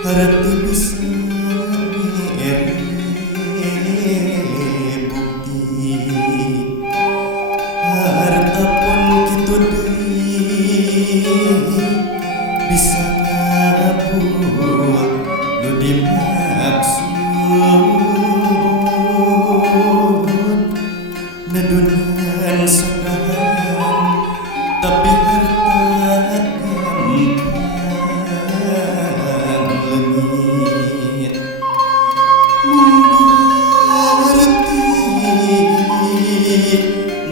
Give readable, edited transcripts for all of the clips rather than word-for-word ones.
Harti bisa ngere bukti harta pun kitu deui bisa ngabuat nu dimaksud nedunan sagahan tapi harta gampang leungit mengerti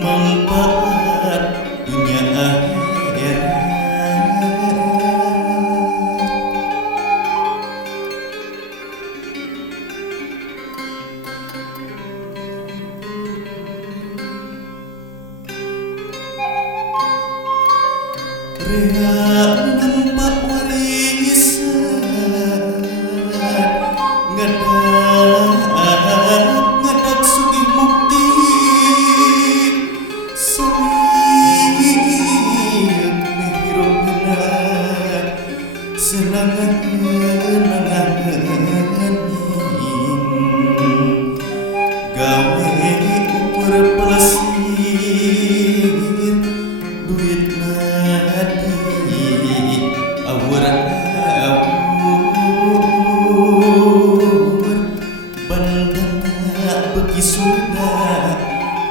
manfaat dunia akhirat. Rea nampak warisan ngadak sugih mukti sambil mehirupna senangan gawe ukur pelesir duit mati awur bandana beki surga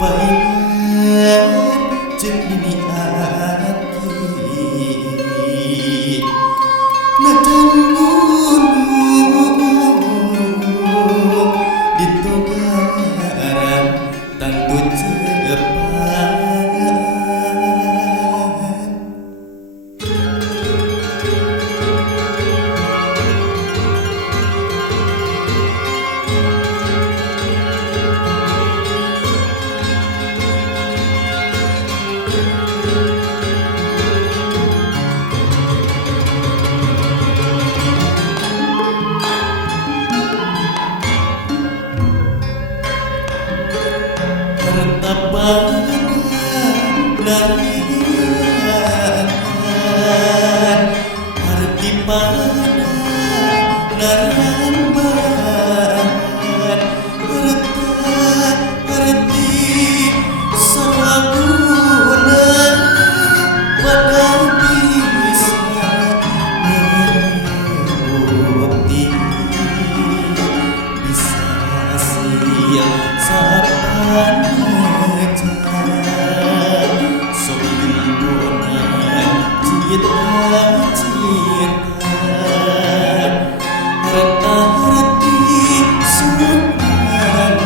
paingan cek ini hati najan gunung ditogaran tangtu cepat. Arti pada naramban arti salaguna pada bisa bukti bisa sia sapan harta-harti sunan pahat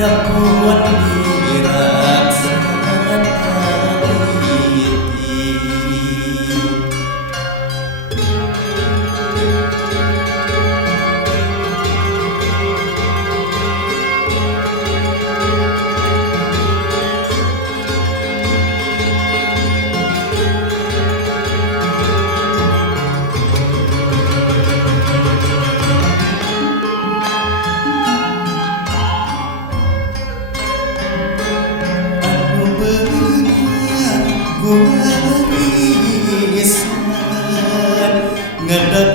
dapuan dirasakan taliti. Warisan ngadak